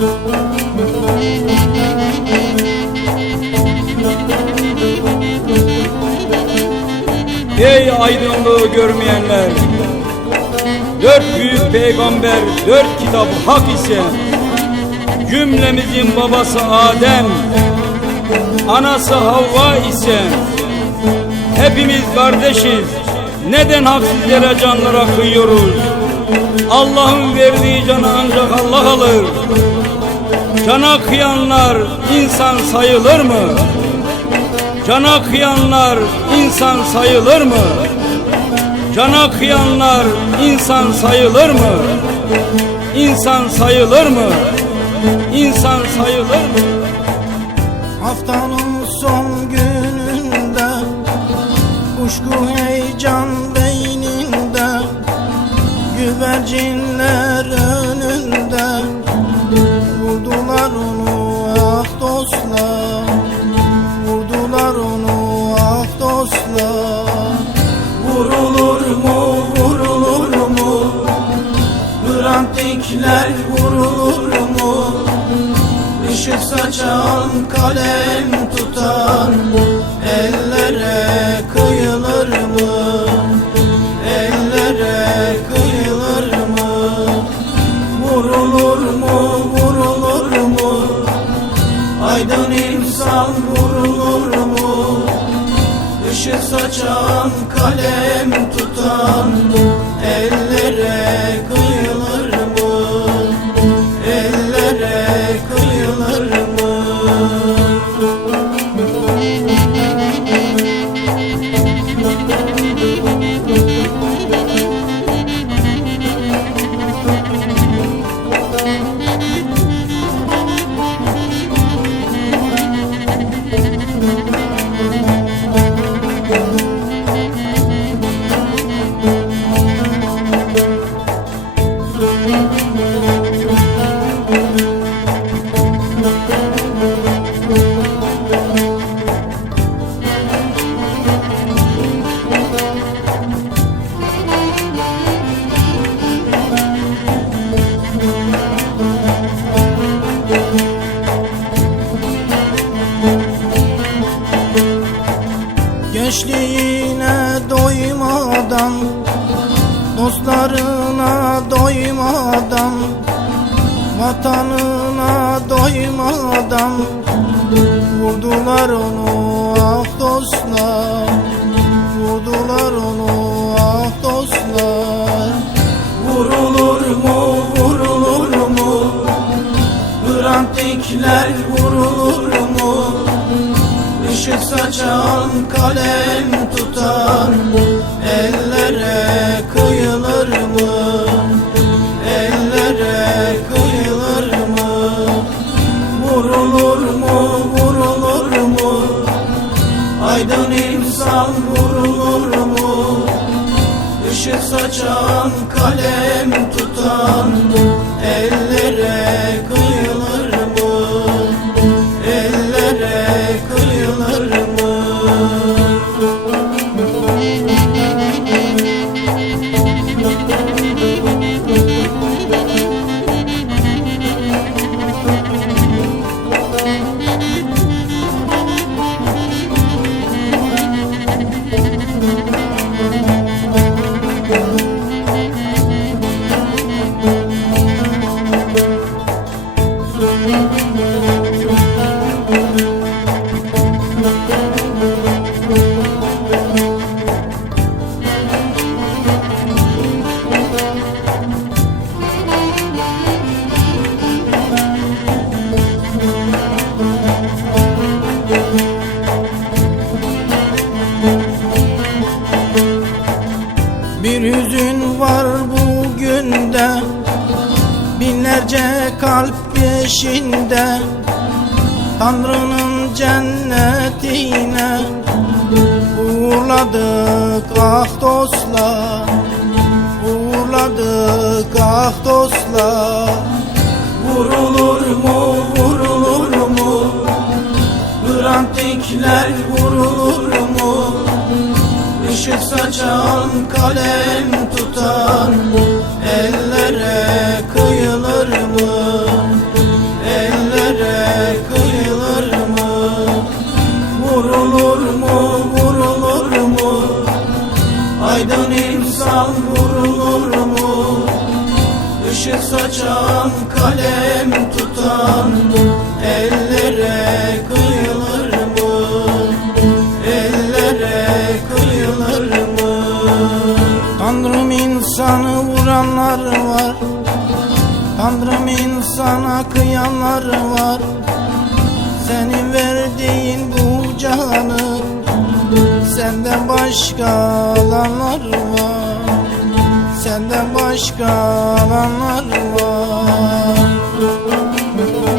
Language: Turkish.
Ey aydınlığı görmeyenler! Dört büyük peygamber, dört kitap hak ise Cümlemizin babası Adem Anası Havva ise Hepimiz kardeşiz. Neden haksizlere canlara kıyıyoruz? Allah'ın verdiği canı ancak Allah alır Cana kıyanlar insan sayılır mı? Cana kıyanlar insan sayılır mı? Cana kıyanlar insan sayılır mı? İnsan sayılır mı? İnsan sayılır mı? Haftanın son gününde Kuşku heyecan beyninde Güvercinler saçan kalem tutan Ellere kıyılır mı? Ellere kıyılır mı? Vurulur mu, vurulur mu? Aydın insan vurulur mu? Işık saçan kalem tutan Ellere kıyılır doymadan Vatanına doymadan Vurdular onu ah dostlar Vurdular onu ah dostlar. Vurulur mu vurulur mu? Grantikler vurulur mu? Işık saçan kalem tutan Ellere kıyılır mı? Vurulur mu, vurulur mu? Aydın insan vurulur mu? Işık saçan kalem tutan Ellere Binlerce kalp peşinde Tanrı'nın cennetine Uğurladık ah dostlar Uğurladık ah dostlar. Vurulur mu vurulur mu? Grantikler vurulur açan kalem tutan ellere kıyılır mı? Ellere kıyılır mı? Vurulur mu? Vurulur mu? Aydın insan vurulur mu? Işık saçan kalem tutan insanlar var. Tanrım insana kıyanlar var. Senin verdiğin bu canı Senden başka alanlar var. Senden başka alanlar var. Müzik